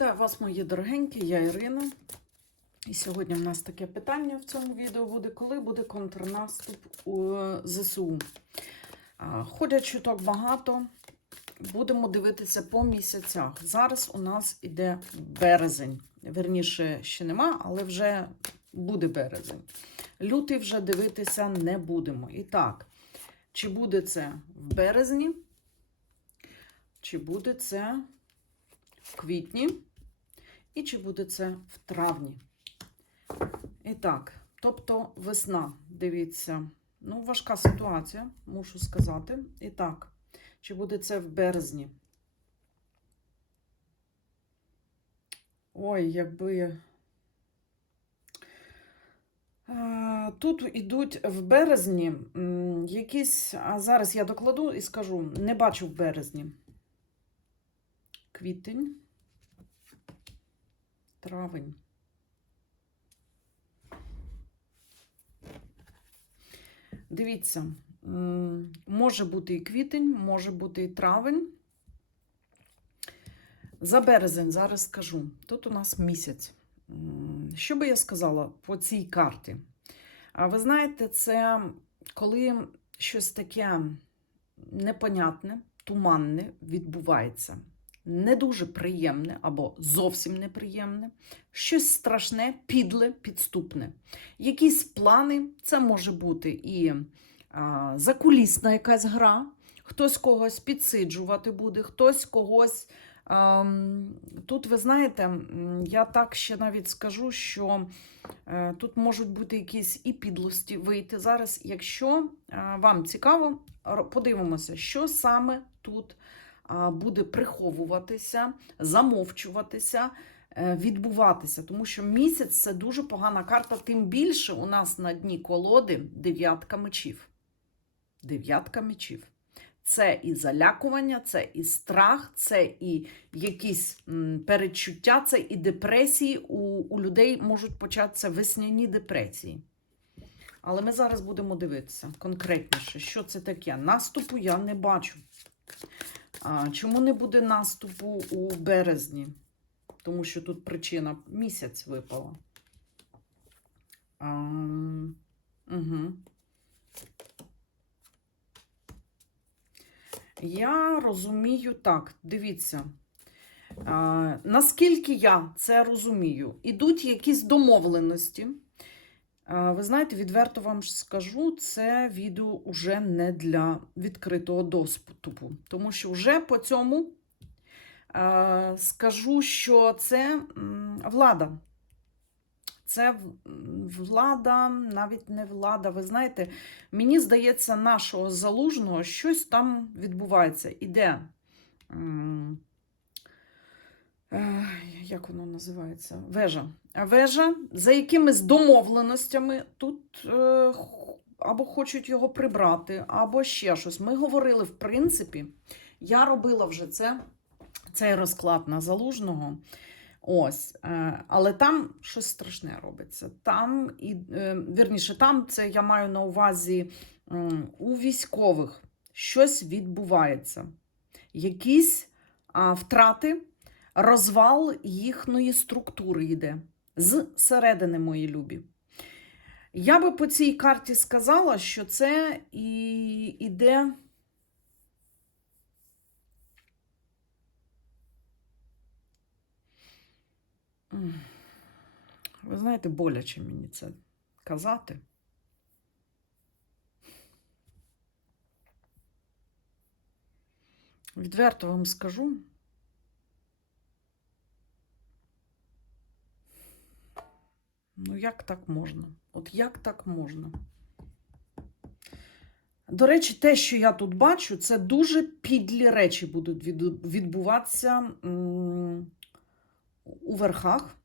Вітаю вас, мої дорогенькі, я Ірина. І сьогодні в нас таке питання в цьому відео буде: коли буде контрнаступ у ЗСУ? Ходять чуток багато. Будемо дивитися по місяцях. Зараз у нас іде березень. Верніше, ще нема, але вже буде березень. Лютий вже дивитися не будемо. І так, чи буде це в березні, чи буде це в квітні, і чи буде це в травні. І так, тобто весна, дивіться, ну, важка ситуація, мушу сказати. І так, чи буде це в березні? Ой, якби. Е, Тут ідуть в березні якісь, а зараз я докладу і скажу, не бачу в березні. Квітень, травень. Дивіться, може бути і квітень, може бути і травень. За березень зараз скажу. Тут у нас місяць. Що би я сказала по цій карті? Ви знаєте, це коли щось таке непонятне, туманне відбувається. Не дуже приємне або зовсім неприємне, щось страшне, підле, підступне. Якісь плани, це може бути і а, закулісна якась гра, хтось когось підсиджувати буде, хтось когось. ем, Тут, ви знаєте, я так ще навіть скажу, що е, тут можуть бути якісь і підлості вийти. Зараз, якщо е, вам цікаво, подивимося, що саме тут а, буде приховуватися, замовчуватися, е, відбуватися. Тому що місяць це дуже погана карта, тим більше у нас на дні колоди дев'ятка мечів. Дев'ятка мечів. Це і залякування, це і страх, це і якісь м, передчуття, це і депресії. У, у людей можуть початися весняні депресії. Але ми зараз будемо дивитися конкретніше, що це таке. Наступу я не бачу. А, чому не буде наступу у березні? Тому що тут причина місяць випала. А, угу. Я розумію так, дивіться. А, наскільки я це розумію, ідуть якісь домовленості. А, ви знаєте, відверто вам скажу, це відео уже не для відкритого доступу. Тому що вже по цьому скажу, що це влада. Це влада, навіть не влада. Ви знаєте, мені здається, нашого залужного щось там відбувається. Іде. е, Як воно називається? Вежа. Вежа за якимись домовленостями тут е, або хочуть його прибрати, або ще щось. Ми говорили, в принципі, я робила вже це, цей розклад на залужного. Ось, е, але там щось страшне робиться. Там і е, вірніше, там це я маю на увазі у військових щось відбувається. Якісь а, втрати, розвал їхньої структури йде з середини мої любі. Я би по цій карті сказала, що це і іде. Ви знаєте, боляче мені це казати. Відверто вам скажу. Ну, як так можна? От як так можна? До речі, те, що я тут бачу, це дуже підлі речі будуть відбуватися у верхах.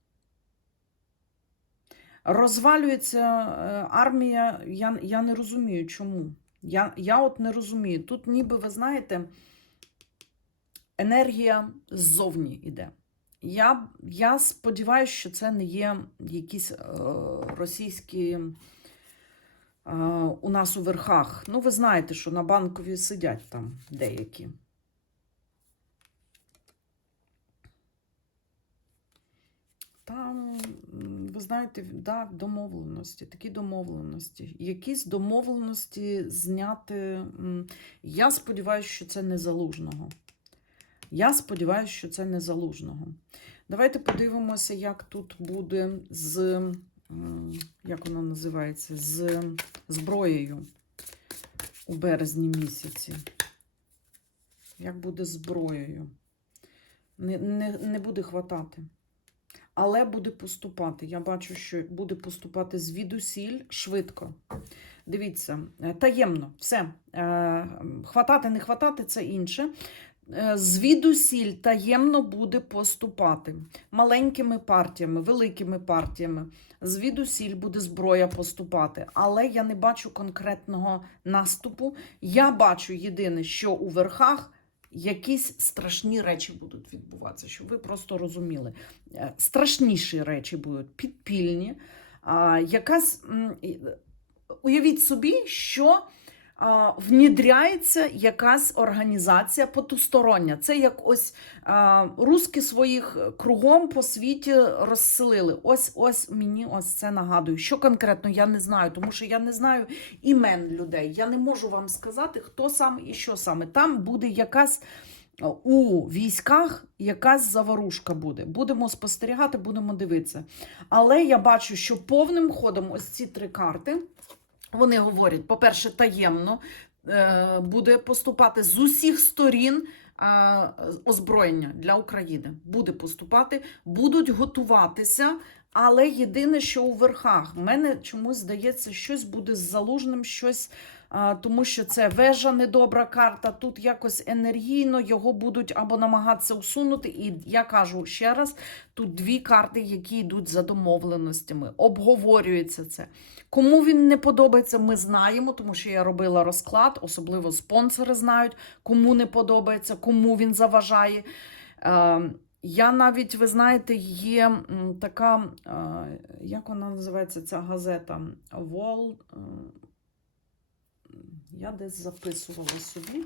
Розвалюється е, армія, я, я не розумію, чому. Я, я от не розумію. Тут, ніби, ви знаєте, енергія ззовні йде. Я, я сподіваюся, що це не є якісь е, російські е, у нас у верхах. Ну, ви знаєте, що на банкові сидять там деякі. Там, ви знаєте, да, домовленості, такі домовленості. Якісь домовленості зняти. Я сподіваюся, що це не залужного. Я сподіваюся, що це не залужного. Давайте подивимося, як тут буде з, як воно називається, з зброєю у березні місяці. Як буде з зброєю? Не, не, не буде хватати. Але буде поступати. Я бачу, що буде поступати звідусіль швидко. Дивіться, е, таємно, все. Е, Хватати, не хватати це інше. Е, Звідусіль таємно буде поступати маленькими партіями, великими партіями. Звідусіль буде зброя поступати. Але я не бачу конкретного наступу. Я бачу єдине, що у верхах якісь страшні речі будуть відбуватися, щоб ви просто розуміли. Е, Страшніші речі будуть підпільні. Якась, уявіть собі, що внідряється якась організація потустороння. Це як ось руски своїх кругом по світі розселили. Ось ось мені ось це нагадує. Що конкретно я не знаю, тому що я не знаю імен людей. Я не можу вам сказати, хто саме і що саме. Там буде якась. У військах якась заварушка буде. Будемо спостерігати, будемо дивитися. Але я бачу, що повним ходом ось ці три карти вони говорять: по-перше, таємно е, буде поступати з усіх сторін озброєння для України. Буде поступати, будуть готуватися. Але єдине, що у верхах, мене чомусь здається, щось буде з залужним, щось, а, тому що це вежа недобра карта. Тут якось енергійно його будуть або намагатися усунути. І я кажу ще раз: тут дві карти, які йдуть за домовленостями, обговорюється це. Кому він не подобається, ми знаємо, тому що я робила розклад, особливо спонсори знають, кому не подобається, кому він заважає. Е, Я навіть, ви знаєте, є така, як вона називається ця газета? Wall. е, Я десь записувала собі.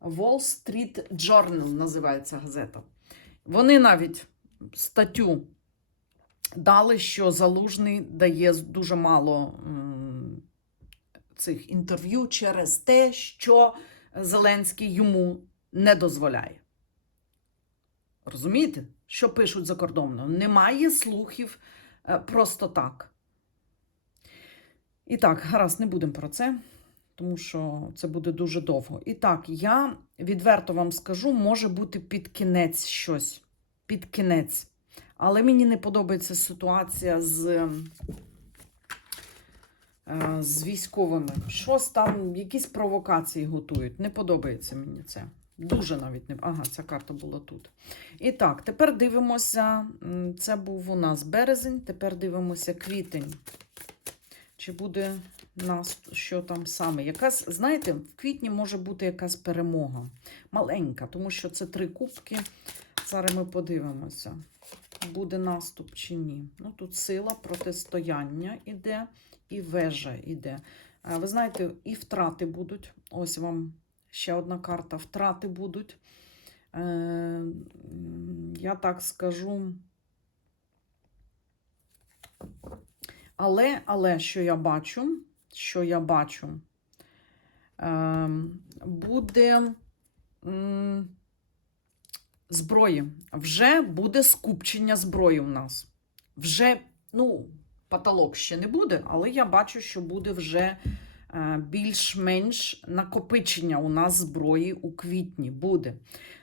Wall Street Journal називається газета. Вони навіть статтю дали, що Залужний дає дуже мало цих інтерв'ю через те, що Зеленський йому не дозволяє. Розумієте, що пишуть закордонно? Немає слухів е, просто так. І так, гаразд, не будемо про це, тому що це буде дуже довго. І так, я відверто вам скажу, може бути під кінець щось. Під кінець. Але мені не подобається ситуація з, е, з військовими. Щось там, якісь провокації готують. Не подобається мені це. Дуже навіть не. Ага, ця карта була тут. І так, тепер дивимося. Це був у нас березень, тепер дивимося квітень. Чи буде нас що там саме? Якась, знаєте, в квітні може бути якась перемога. Маленька, тому що це три кубки. Зараз ми подивимося буде наступ чи ні. Ну, тут сила протистояння іде, і вежа іде. Ви знаєте, і втрати будуть. Ось вам ще одна карта. Втрати будуть. Е, Я так скажу. Але, але що я бачу, що я бачу, е, буде. зброї. Вже буде скупчення зброї у нас. Вже, ну, потолок ще не буде, але я бачу, що буде вже більш-менш накопичення у нас зброї у квітні. Буде.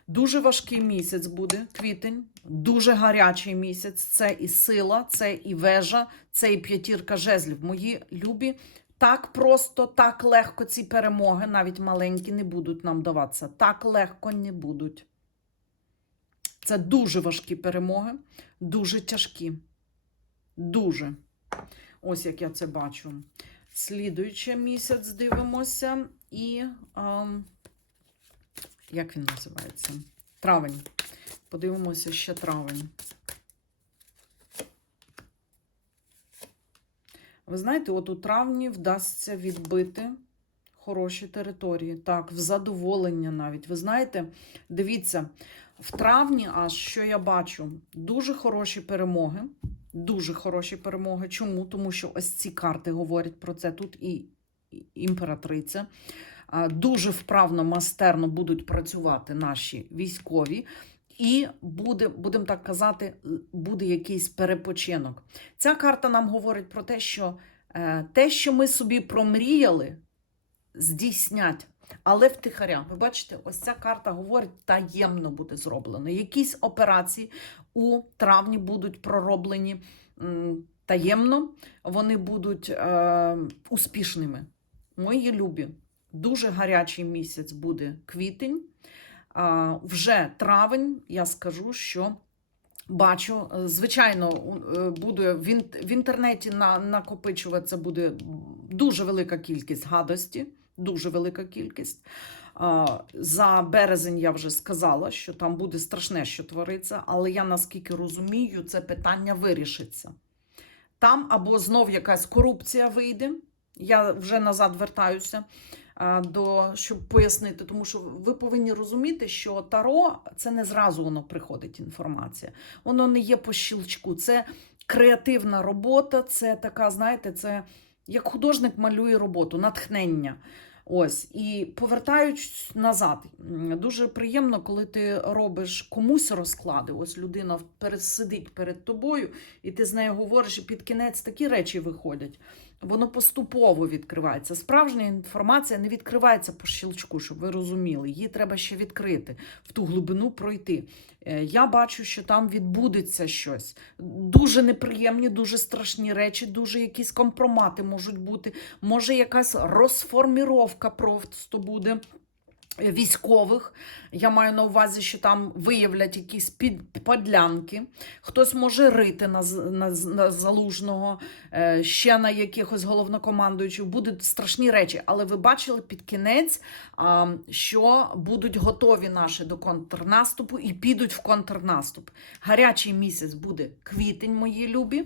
Дуже важкий місяць буде квітень, дуже гарячий місяць. Це і сила, це і вежа, це і п'ятірка жезлів. Мої любі. Так просто, так легко ці перемоги, навіть маленькі, не будуть нам даватися. Так легко не будуть. Це дуже важкі перемоги, дуже тяжкі. Дуже. Ось як я це бачу. Слідуючий місяць дивимося. І ем, як він називається? Травень. Подивимося ще травень. Ви знаєте, от у травні вдасться відбити хороші території, так, в задоволення навіть. Ви знаєте, дивіться, в травні, аж що я бачу, дуже хороші перемоги. Дуже хороші перемоги. Чому? Тому що ось ці карти говорять про це. Тут і імператриця. Дуже вправно, мастерно будуть працювати наші військові. І буде, будемо так казати, буде якийсь перепочинок. Ця карта нам говорить про те, що е, те, що ми собі промріяли, здійснять. Але втихаря, ви бачите, ось ця карта говорить, таємно буде зроблено. Якісь операції у травні будуть пророблені таємно, вони будуть е, успішними. Мої любі, дуже гарячий місяць буде квітень. Вже травень, я скажу, що бачу, е, звичайно, е, буде в, ін- в інтернеті на, накопичуватися буде дуже велика кількість гадості, дуже велика кількість. За березень я вже сказала, що там буде страшне, що твориться, але я наскільки розумію, це питання вирішиться. Там або знов якась корупція вийде. Я вже назад вертаюся до, щоб пояснити, тому що ви повинні розуміти, що таро це не зразу воно приходить інформація. Воно не є по щелчку. Це креативна робота, це така, знаєте, це як художник малює роботу, натхнення. Ось, і повертаючись назад, дуже приємно, коли ти робиш комусь розклади. Ось людина перед, сидить перед тобою, і ти з нею говориш, і під кінець такі речі виходять. Воно поступово відкривається. Справжня інформація не відкривається по щелчку, щоб ви розуміли. Її треба ще відкрити, в ту глибину пройти. Е, Я бачу, що там відбудеться щось. Дуже неприємні, дуже страшні речі, дуже якісь компромати можуть бути. Може, якась розформіровка просто буде. Військових, я маю на увазі, що там виявлять якісь під, подлянки. Хтось може рити на, на, на залужного, е, ще на якихось головнокомандуючих. Будуть страшні речі. Але ви бачили під кінець, що будуть готові наші до контрнаступу і підуть в контрнаступ. Гарячий місяць буде квітень, мої любі.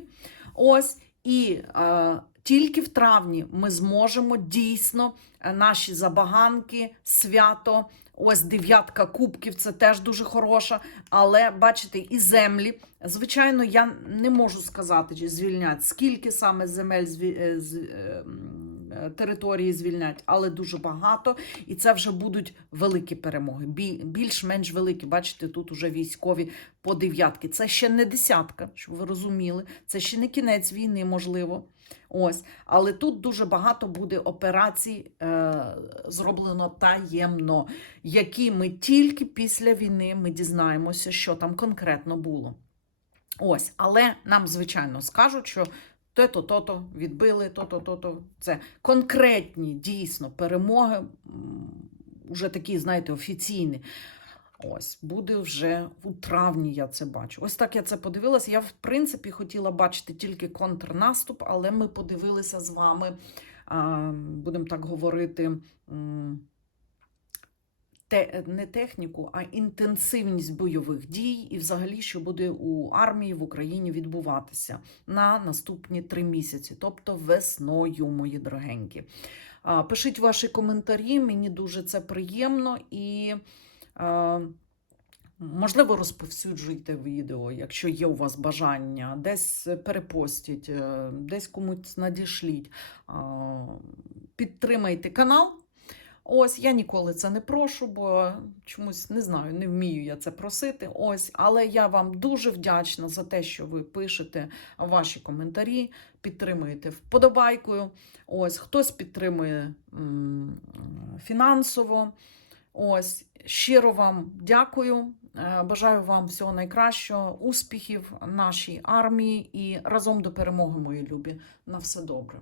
Ось і е, тільки в травні ми зможемо дійсно е, наші забаганки, свято. Ось дев'ятка кубків, це теж дуже хороша. Але бачите, і землі. Звичайно, я не можу сказати, чи звільнять, скільки саме земель е, е, території звільнять, але дуже багато. І це вже будуть великі перемоги. Більш-менш великі. Бачите, тут уже військові по дев'ятки. Це ще не десятка, щоб ви розуміли. Це ще не кінець війни, можливо. Ось, але тут дуже багато буде операцій е, зроблено таємно, які ми тільки після війни ми дізнаємося, що там конкретно було. Ось, але нам, звичайно, скажуть, що то-то, то-то відбили, то-то, то-то. Це конкретні дійсно перемоги, м, уже такі, знаєте, офіційні. Ось, буде вже у травні, я це бачу. Ось так я це подивилася. Я, в принципі, хотіла бачити тільки контрнаступ, але ми подивилися з вами, будемо так говорити, те, не техніку, а інтенсивність бойових дій і взагалі, що буде у армії в Україні відбуватися на наступні три місяці, тобто весною, мої дорогенькі. Пишіть ваші коментарі, мені дуже це приємно і. Е, Можливо, розповсюджуйте відео, якщо є у вас бажання, десь перепостіть, е, десь комусь надішліть. Підтримайте канал. Ось я ніколи це не прошу, бо чомусь не знаю, не вмію я це просити. Ось, але я вам дуже вдячна за те, що ви пишете ваші коментарі, підтримуєте вподобайкою. Ось хтось підтримує м, фінансово. Ось щиро вам дякую. Е, Бажаю вам всього найкращого, успіхів нашій армії і разом до перемоги, мої любі. На все добре.